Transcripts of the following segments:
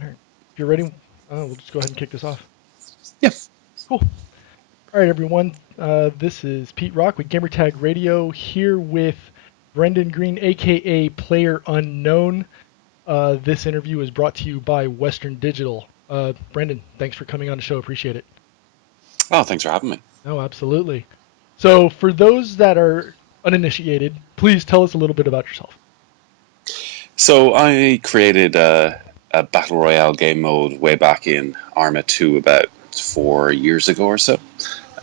All right. If you're ready, we'll just go ahead and kick this off. Yeah. Cool. All right, everyone. This is Pete Rock with Gamertag Radio here with Brendan Greene, aka PlayerUnknown. This interview is brought to you by Western Digital. Brendan, thanks for coming on the show. Appreciate it. Oh, thanks for having me. Oh, absolutely. So, for those that are uninitiated, please tell us a little bit about yourself. So I created a Battle Royale game mode way back in ARMA 2 about 4 years ago or so.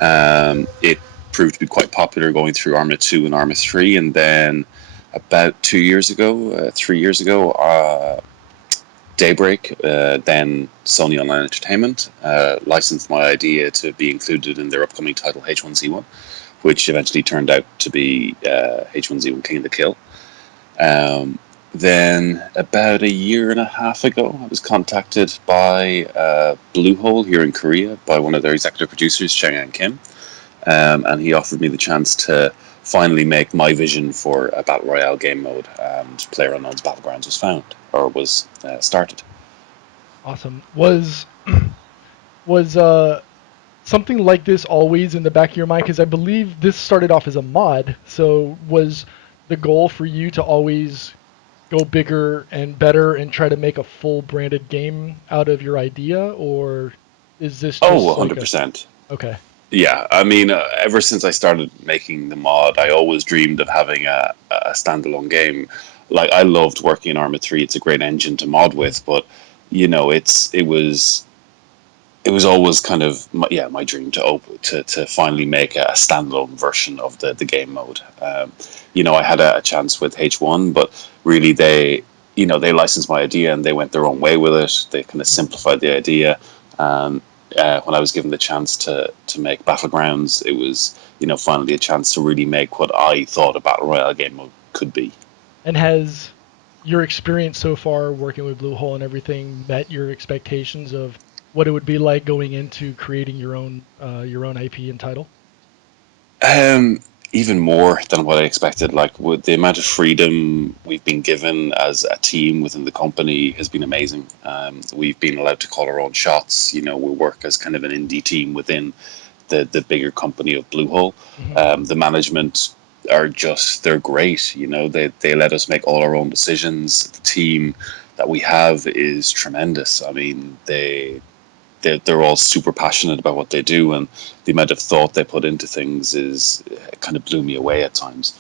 It proved to be quite popular going through ARMA 2 and ARMA 3, and then about 3 years ago, Daybreak, then Sony Online Entertainment, licensed my idea to be included in their upcoming title H1Z1, which eventually turned out to be H1Z1 King of the Kill. Then about a year and a half ago, I was contacted by Bluehole here in Korea by one of their executive producers, Chang-An Kim, and he offered me the chance to finally make my vision for a Battle Royale game mode, and PlayerUnknown's Battlegrounds was started. Awesome. Was something like this always in the back of your mind? Because I believe this started off as a mod. So was the goal for you to always go bigger and better and try to make a full branded game out of your idea, or is this just 100%. Okay. Yeah, I mean, ever since I started making the mod, I always dreamed of having a standalone game. Like, I loved working in Arma 3. It's a great engine to mod with, but it was always kind of my dream to finally make a standalone version of the game mode. I had a chance with H1, but really they licensed my idea and they went their own way with it. They kind of simplified the idea. When I was given the chance to make Battlegrounds, it was finally a chance to really make what I thought a Battle Royale game mode could be. And has your experience so far working with Bluehole and everything met your expectations of what it would be like going into creating your own IP and title? Even more than what I expected. Like, with the amount of freedom we've been given as a team within the company has been amazing. We've been allowed to call our own shots. We work as kind of an indie team within the bigger company of Bluehole. Mm-hmm. The management they're great. They let us make all our own decisions. The team that we have is tremendous. I mean, they're all super passionate about what they do, and the amount of thought they put into things kind of blew me away at times.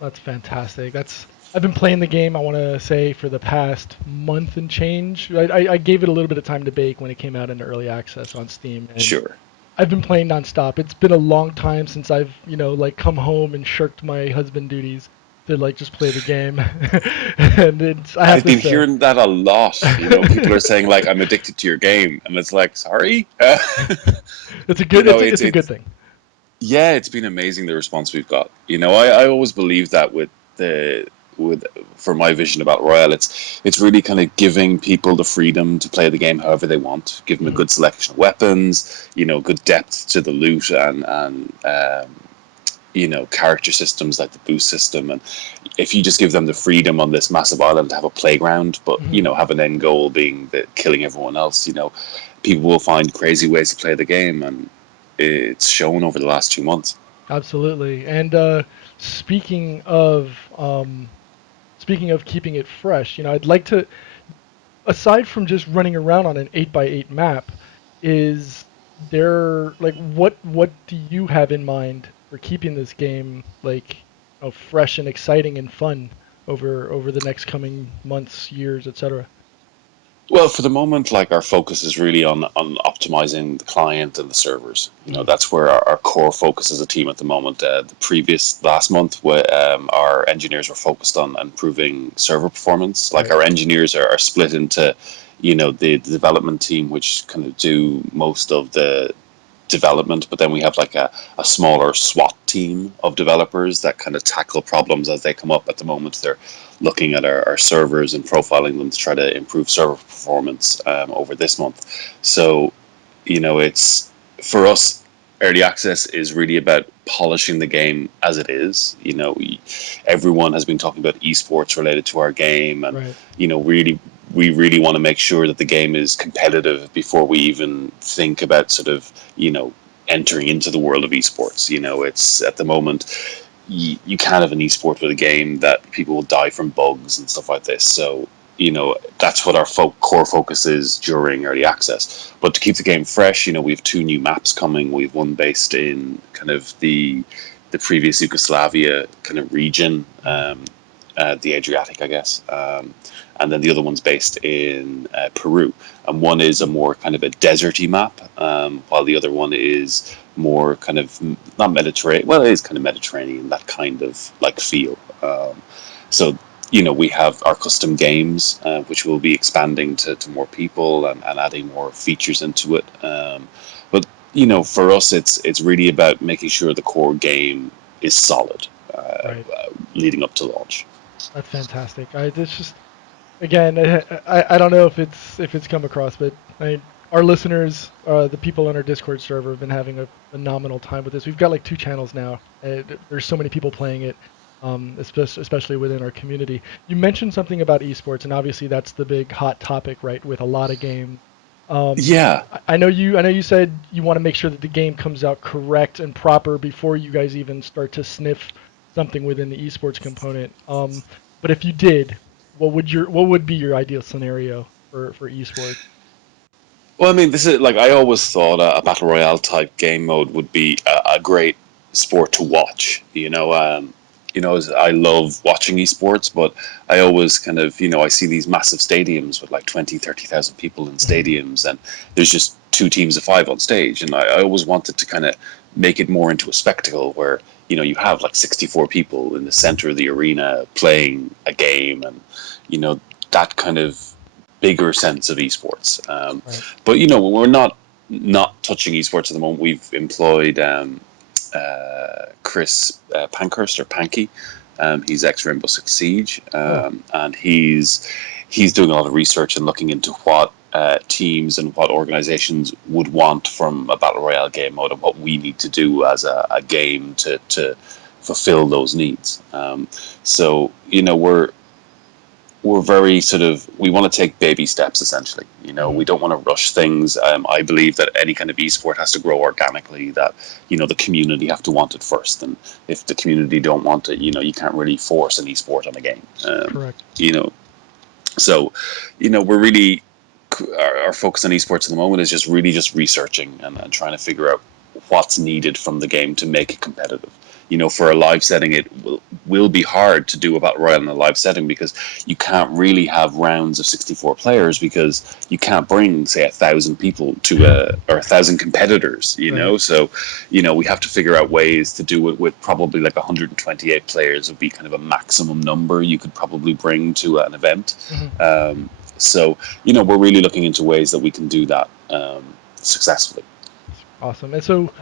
That's fantastic. I've been playing the game, I want to say, for the past month and change. I gave it a little bit of time to bake when it came out into early access on Steam. And Sure. I've been playing nonstop. It's been a long time since I've, come home and shirked my husband duties to just play the game. And I've been hearing that a lot. People are saying like, I'm addicted to your game, and it's like, sorry. It's a good thing. Yeah, it's been amazing the response we've got. I always believe that for my vision about Royale, it's really kind of giving people the freedom to play the game however they want, give them a good selection of weapons, good depth to the loot, and character systems like the boost system. And if you just give them the freedom on this massive island to have a playground, but have an end goal being killing everyone else, people will find crazy ways to play the game, and it's shown over the last 2 months. Absolutely. And speaking of keeping it fresh, I'd like to, aside from just running around on an 8x8 map, is there what do you have in mind for keeping this game fresh and exciting and fun over the next coming months, years, etc.? Well, for the moment, our focus is really on optimizing the client and the servers. That's where our core focus as a team at the moment. Last month, our engineers were focused on improving server performance. Right. Our engineers are split into, the development team, which kind of do most of the development, but then we have a smaller SWAT team of developers that kind of tackle problems as they come up. At the moment, they're looking at our servers and profiling them to try to improve server performance over this month. So, it's, for us, early access is really about polishing the game as it is. Everyone has been talking about esports related to our game, and Right. Really we really want to make sure that the game is competitive before we even think about sort of, entering into the world of esports. It's at the moment, you can't have an esport with a game that people will die from bugs and stuff like this. So, that's what our core focus is during early access. But to keep the game fresh, we have 2 new maps coming. We have one based in kind of the previous Yugoslavia kind of region, the Adriatic, I guess. And then the other one's based in Peru. And one is a more kind of a deserty map, while the other one is more kind of not Mediterranean. Well, it is kind of Mediterranean, that kind of like feel. So, we have our custom games, which will be expanding to more people and adding more features into it. But for us, it's really about making sure the core game is solid, Right. leading up to launch. That's fantastic. It's just again, I don't know if it's come across, but our listeners, the people on our Discord server, have been having a phenomenal time with this. We've got like 2 channels now. There's so many people playing it, especially within our community. You mentioned something about esports, and obviously that's the big hot topic, right? With a lot of games. Yeah. I know you said you want to make sure that the game comes out correct and proper before you guys even start to sniff something within the esports component. But if you did, what would be your ideal scenario for esports? Well, I mean, this is like I always thought a battle royale type game mode would be a great sport to watch. I love watching esports, but I always kind of, I see these massive stadiums with like 20, 30,000 people in stadiums, and there's just 2 teams of 5 on stage, and I always wanted to kind of make it more into a spectacle where you have like 64 people in the center of the arena playing a game, and that kind of bigger sense of esports. Right. But we're not touching esports at the moment. We've employed Chris Pankhurst or Panky. He's ex Rainbow Six Siege, and he's doing a lot of research and looking into what teams and what organizations would want from a battle royale game mode, and what we need to do as a game to fulfill those needs. So we're very sort of, we want to take baby steps essentially. We don't want to rush things. I believe that any kind of esport has to grow organically, that the community have to want it first, and if the community don't want it, you can't really force an esport on a game. Correct. So we're really, our focus on esports at the moment is just really just researching and trying to figure out what's needed from the game to make it competitive. For a live setting, it will be hard to do a battle royale in a live setting, because you can't really have rounds of 64 players, because you can't bring, say, 1,000 people or 1,000 competitors. Right. So we have to figure out ways to do it with probably like 128 players would be kind of a maximum number you could probably bring to an event. So we're really looking into ways that we can do that successfully. Awesome. And so,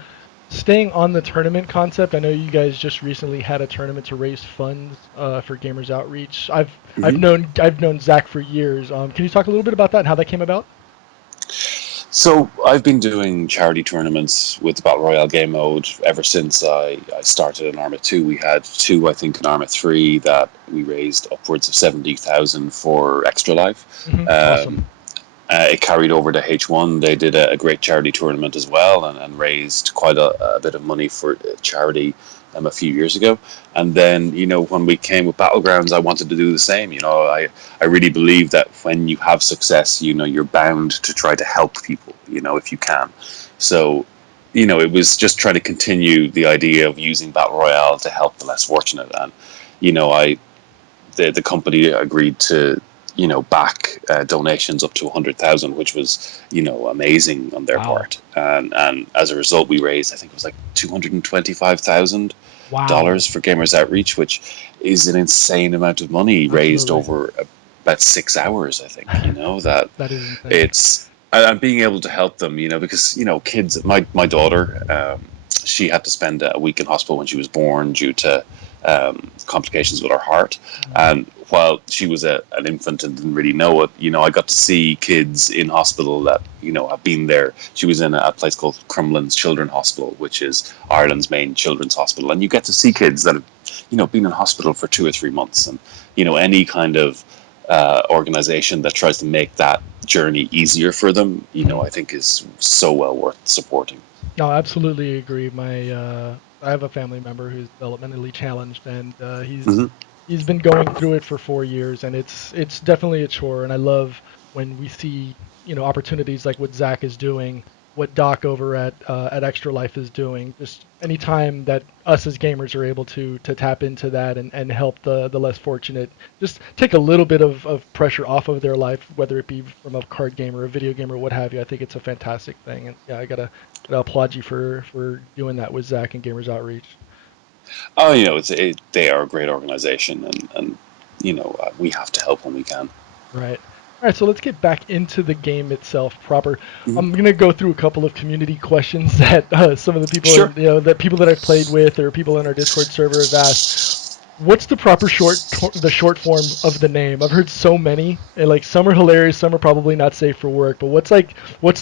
staying on the tournament concept, I know you guys just recently had a tournament to raise funds for Gamers Outreach. I've known Zach for years. Can you talk a little bit about that and how that came about? So I've been doing charity tournaments with the Battle Royale game mode ever since I started in ARMA 2. We had 2, I think, in ARMA 3 that we raised upwards of 70,000 for Extra Life. Awesome. It carried over to H1. They did a great charity tournament as well, and raised quite a bit of money for charity a few years ago. And then, when we came with Battlegrounds, I wanted to do the same. I really believe that when you have success, you're bound to try to help people, if you can. So, it was just trying to continue the idea of using Battle Royale to help the less fortunate. And, the company agreed to back donations up to 100,000, which was amazing on their part, and as a result we raised, I think it was like $225,000 for Gamers Outreach, which is an insane amount of money. Raised over about 6 hours, I think. That is insane. It's, and being able to help them, because kids, my daughter, she had to spend a week in hospital when she was born due to complications with her heart. And while she was an infant and didn't really know it, I got to see kids in hospital that have been there. She was in a place called Crumlin's Children's Hospital, which is Ireland's main children's hospital, and you get to see kids that have been in hospital for 2 or 3 months, and any kind of organization that tries to make that journey easier for them, I think is so well worth supporting. No, absolutely agree. I have a family member who's developmentally challenged, and Hmm. he's been going through it for 4 years, and it's definitely a chore. And I love when we see opportunities like what Zach is doing, what Doc over at Extra Life is doing. Just anytime that us as gamers are able to tap into that and help the less fortunate, just take a little bit of pressure off of their life, whether it be from a card game or a video game or what have you. I think it's a fantastic thing, and yeah, I gotta applaud you for doing that with Zach and Gamers Outreach. Oh, they are a great organization, and we have to help when we can. Right. All right, so let's get back into the game itself proper. Hmm. I'm gonna go through a couple of community questions that some of the people, Sure. that people that I've played with or people in our Discord server have asked. What's the proper the short form of the name? I've heard so many, and like some are hilarious, some are probably not safe for work. But what's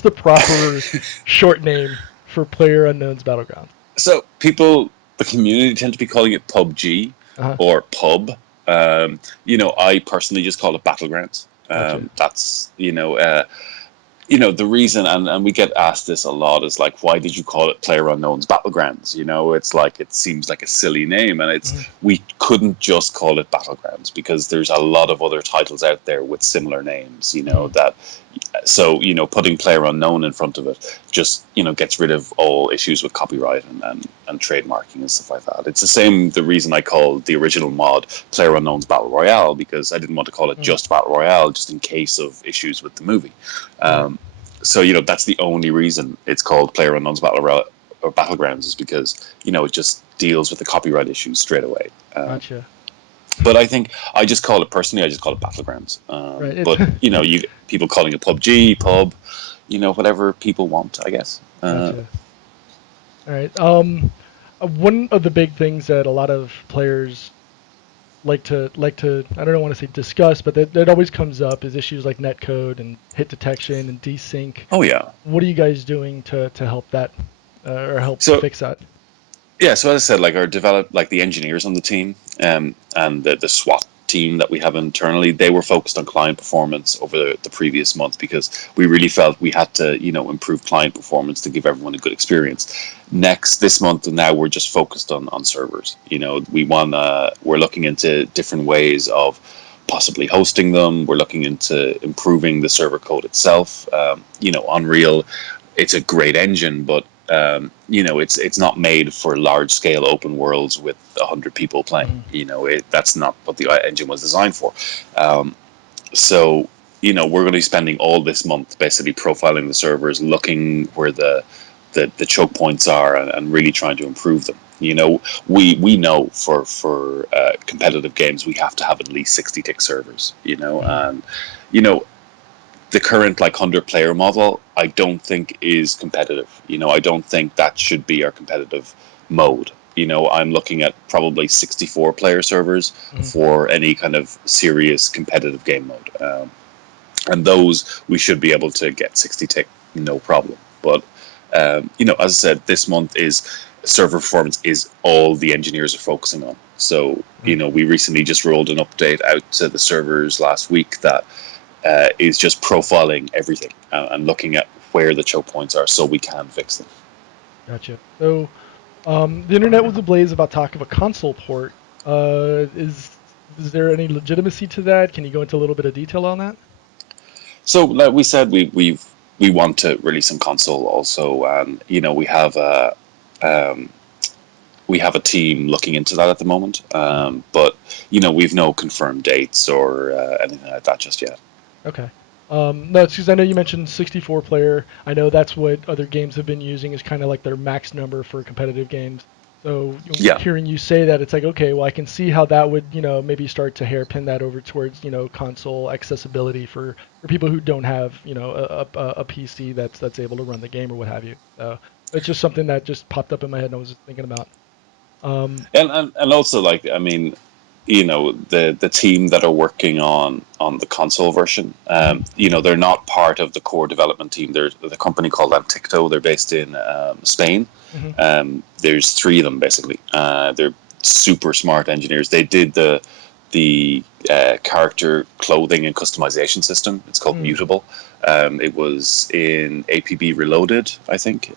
the proper short name for PlayerUnknown's Battlegrounds? So the community tend to be calling it PUBG Uh-huh. or pub. I personally just call it Battlegrounds. Gotcha. That's the reason, and we get asked this a lot, is like, why did you call it PlayerUnknown's Battlegrounds? It's like, it seems like a silly name, and Mhm. we couldn't just call it Battlegrounds because there's a lot of other titles out there with similar names. Mhm. That so putting PlayerUnknown in front of it just gets rid of all issues with copyright and trademarking and stuff like that. It's the reason I called the original mod PlayerUnknown's Battle Royale, because I didn't want to call it Mhm. just Battle Royale, just in case of issues with the movie. Right. So that's the only reason it's called PlayerUnknown's Battle Royale or Battlegrounds, is because it just deals with the copyright issues straight away. Gotcha. But I think I just call it Battlegrounds. Right. But you people calling it PUBG, pub, whatever people want, I guess. Gotcha. All right. One of the big things that a lot of players like to I don't want to say discuss, but that always comes up is issues like netcode and hit detection and desync. Oh yeah. What are you guys doing to help that or help So fix that? yeah, so as I said, like the engineers on the team, and the SWAT team that we have internally, they were focused on client performance over the previous month, because we really felt we had to, improve client performance to give everyone a good experience. This month, and now we're just focused on servers. We're looking into different ways of possibly hosting them. We're looking into improving the server code itself. Unreal, it's a great engine, but it's not made for large scale open worlds with 100 people playing. Mhm. That's not what the engine was designed for. Um, so we're going to be spending all this month basically profiling the servers, looking where the choke points are, and really trying to improve them. We know for competitive games we have to have at least 60 tick servers. Mhm. And you know the current like 100-player model, I don't think is competitive. I don't think that should be our competitive mode. I'm looking at probably 64-player servers Mhm. for any kind of serious competitive game mode, and those we should be able to get 60 tick, no problem. But as I said, this month is server performance is all the engineers are focusing on. So Right. we recently just rolled an update out to the servers last week that is just profiling everything, and looking at where the choke points are so we can fix them. Gotcha. So the internet was ablaze about talk of a console port. Is there any legitimacy to that? Can you go into a little bit of detail on that? So, like we said, we want to release some console also, and um, we have a team looking into that at the moment. Mhm. But we've no confirmed dates or anything like that just yet. Okay. No, it's because I know you mentioned 64 player. I know that's what other games have been using as kind of like their max number for competitive games. So Yeah. hearing you say that, it's like, okay, well, I can see how that would, maybe start to hairpin that over towards, console accessibility for people who don't have, a PC that's able to run the game or what have you. So it's just something that just popped up in my head and I was just thinking about. Um, And also, like, I mean, the team that are working on the console version, mhm, they're not part of the core development team. There's a company called Anticto. They're based in Spain. mhm, There's three of them basically. They're super smart engineers. They did the character clothing and customization system. It's called Mutable. It was in APB Reloaded, I think.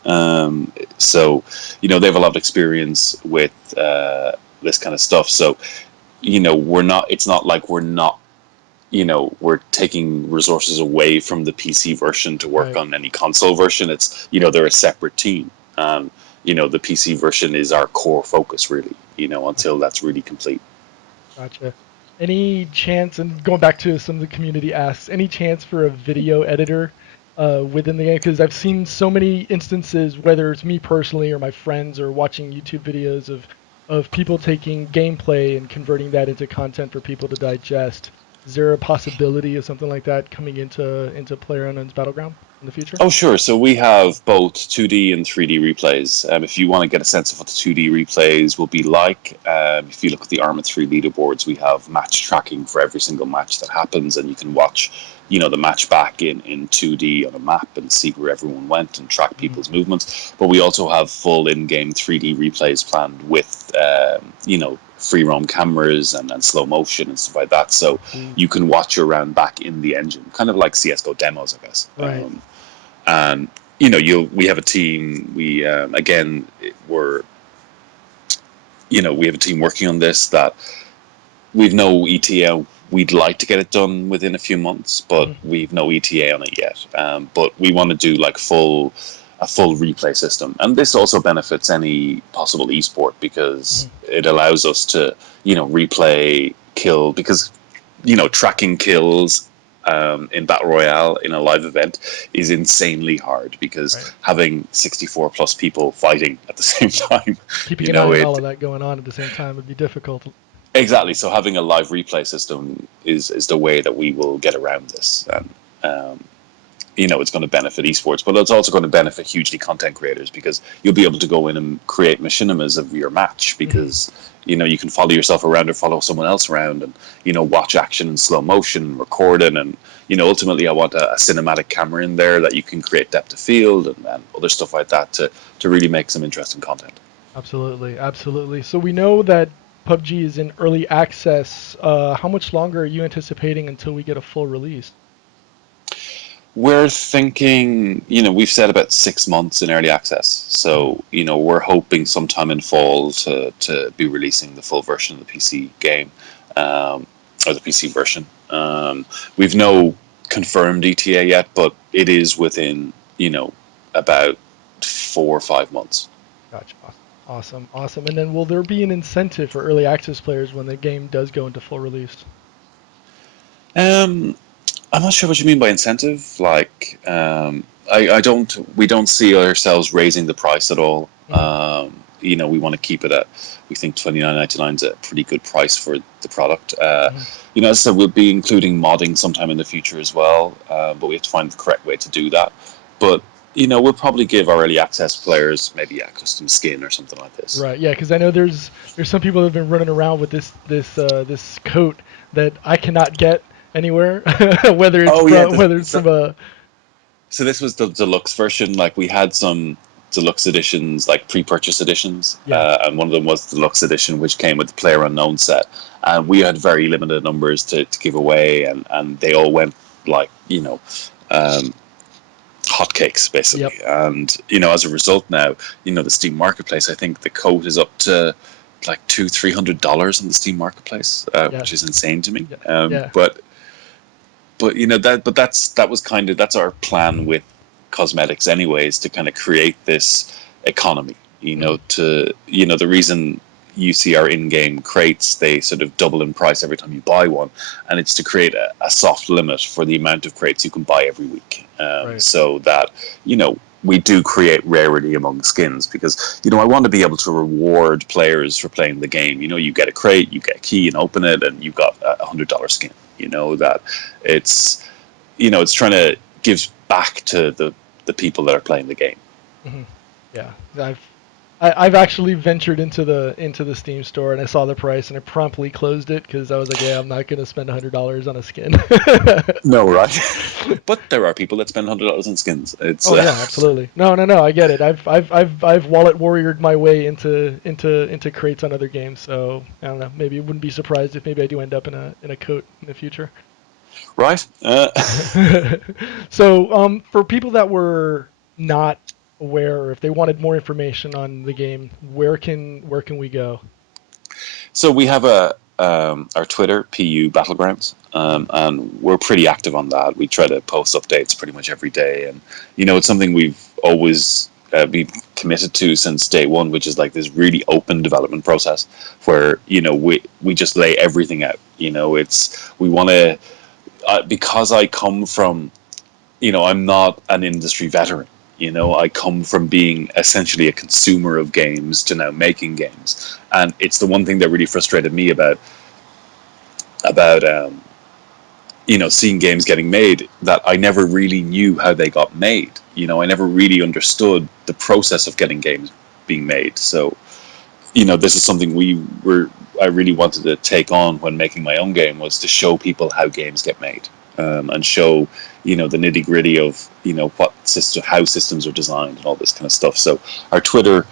So, they have a lot of experience with this kind of stuff. So, it's not like we're not, we're taking resources away from the PC version to work on any console version. It's, they're a separate team. The PC version is our core focus, really, until that's really complete. Gotcha. Any chance, and going back to some of the community asks, any chance for a video editor within the game? Because I've seen so many instances, whether it's me personally or my friends or watching YouTube videos of people taking gameplay and converting that into content for people to digest. Is there a possibility of something like that coming into PlayerUnknown's Battleground in the future? Oh, sure. So we have both 2D and 3D replays. If you want to get a sense of what the 2D replays will be like, if you look at the ARMA 3 leaderboards, we have match tracking for every single match that happens, and you can watch, the match back in 2D on a map and see where everyone went and track people's movements. But we also have full in-game 3D replays planned with, free roam cameras and slow motion and stuff like that. So you can watch your round back in the engine, kind of like CSGO demos, I guess. Right. And we have a team. We we have a team working on this that we've no ETA. We'd like to get it done within a few months, but we've no ETA on it yet. But we want to do like a full replay system, and this also benefits any possible esport because it allows us to replay kill, because tracking kills in Battle Royale in a live event is insanely hard, because having 64 plus people fighting at the same time, keeping an eye on all of that going on at the same time would be difficult. Exactly. So having a live replay system is the way that we will get around this. And it's going to benefit esports, but it's also going to benefit hugely content creators, because you'll be able to go in and create machinimas of your match, because you can follow yourself around or follow someone else around, and watch action in slow motion and record it. And ultimately I want a cinematic camera in there that you can create depth of field and other stuff like that to really make some interesting content. Absolutely. So we know that PUBG is in early access. How much longer are you anticipating until we get a full release? We're thinking, we've said about 6 months in early access. So, we're hoping sometime in fall to be releasing the full version of the PC game, or the PC version. We've no confirmed ETA yet, but it is within, about 4 or 5 months. Gotcha. Awesome. And then will there be an incentive for early access players when the game does go into full release? I'm not sure what you mean by incentive. Like, we don't see ourselves raising the price at all. We want to keep it at, we think $29.99 is a pretty good price for the product. As I said, we'll be including modding sometime in the future as well, but we have to find the correct way to do that. But we'll probably give our early access players maybe a custom skin or something like this. Right. Yeah, because I know there's some people that have been running around with this coat that I cannot get anywhere, whether it's from a. So this was the deluxe version. Like, we had some deluxe editions, like pre-purchase editions, and one of them was the deluxe edition, which came with the PlayerUnknown's set. And we had very limited numbers to give away, and they all went like hotcakes basically. And as a result now, the Steam Marketplace, I think the coat is up to like $200-300 in the Steam Marketplace, which is insane to me. But that's our plan with cosmetics anyways, to kind of create this economy, the reason you see our in-game crates, they sort of double in price every time you buy one, and it's to create a soft limit for the amount of crates you can buy every week, so that we do create rarity among skins, because I want to be able to reward players for playing the game. You get a crate, you get a key and open it, and you've got a $100 skin. That it's trying to give back to the people that are playing the game. Yeah, I've actually ventured into the Steam store, and I saw the price, and I promptly closed it because I was like, yeah, I'm not gonna spend $100 on a skin. No, right. But there are people that spend $100 on skins. It's Oh yeah, absolutely. No, I get it. I've wallet warriored my way into crates on other games, so I don't know. Maybe I wouldn't be surprised if maybe I do end up in a coat in the future. right. So, for people that were not aware, or if they wanted more information on the game, where can we go? So we have our Twitter, PU Battlegrounds, and we're pretty active on that. We try to post updates pretty much every day, and it's something we've always been committed to since day one, which is like this really open development process where we just lay everything out. We want to, because I come from, I'm not an industry veteran. I come from being essentially a consumer of games to now making games, and it's the one thing that really frustrated me about seeing games getting made, that I never really knew how they got made. I never really understood the process of getting games being made. So this is something I really wanted to take on when making my own game, was to show people how games get made, and show the nitty gritty of how systems are designed and all this kind of stuff. So our Twitter,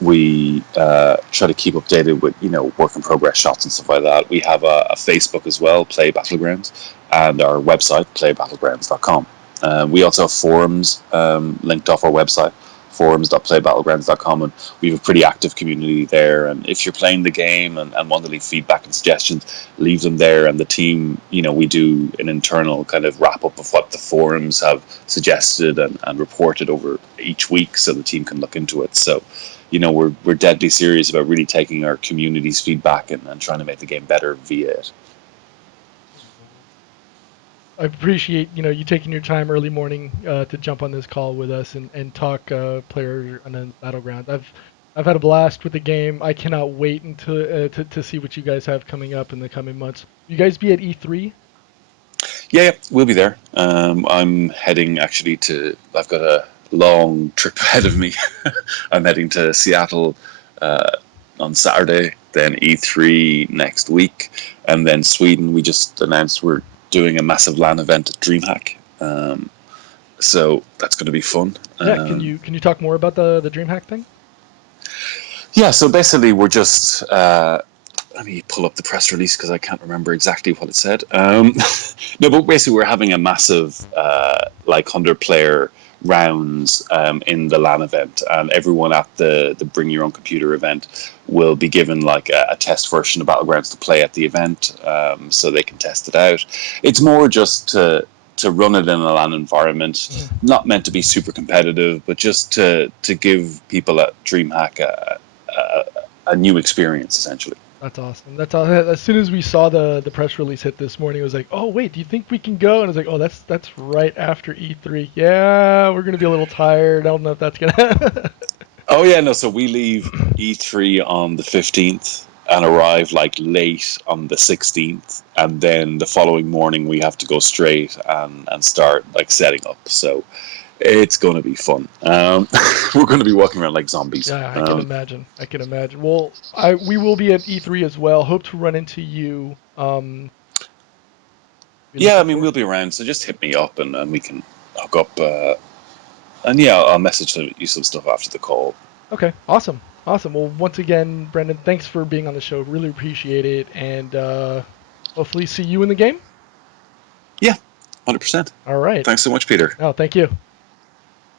we try to keep updated with work in progress shots and stuff like that. We have a Facebook as well, Play Battlegrounds, and our website, playbattlegrounds.com. We also have forums linked off our website, forums.playbattlegrounds.com, and we have a pretty active community there. And if you're playing the game and want to leave feedback and suggestions, leave them there. And the team, we do an internal kind of wrap up of what the forums have suggested and reported over each week, so the team can look into it. So we're deadly serious about really taking our community's feedback and trying to make the game better via it. I appreciate you taking your time early morning to jump on this call with us and talk player and then Battleground. I've had a blast with the game. I cannot wait until to see what you guys have coming up in the coming months. You guys be at E3? Yeah, we'll be there. I'm heading actually to. I've got a long trip ahead of me. I'm heading to Seattle on Saturday, then E3 next week, and then Sweden. We just announced we're doing a massive LAN event at DreamHack, so that's going to be fun. Yeah, can you talk more about the DreamHack thing? Yeah, so basically we're just. Let me pull up the press release because I can't remember exactly what it said. No, but basically we're having a massive 100-player rounds in the LAN event, and everyone at the Bring Your Own Computer event will be given like a test version of Battlegrounds to play at the event, so they can test it out. It's more just to run it in a LAN environment, not meant to be super competitive, but just to give people at DreamHack a new experience, essentially. That's awesome. That's all. As soon as we saw the press release hit this morning, it was like, oh wait, do you think we can go? And I was like, oh, that's right after E3. Yeah, we're gonna be a little tired. I don't know if that's gonna happen. Oh yeah, no. So we leave E3 on the 15th and arrive like late on the 16th, and then the following morning we have to go straight and start like setting up. So it's going to be fun. We're going to be walking around like zombies. Yeah, I can imagine. I can imagine. Well, we will be at E3 as well. Hope to run into you. Yeah, I mean, we'll be around, so just hit me up and we can hook up. And yeah, I'll message you some stuff after the call. Okay, awesome. Well, once again, Brendan, thanks for being on the show. Really appreciate it, and hopefully see you in the game. Yeah, 100%. All right. Thanks so much, Peter. Oh, thank you.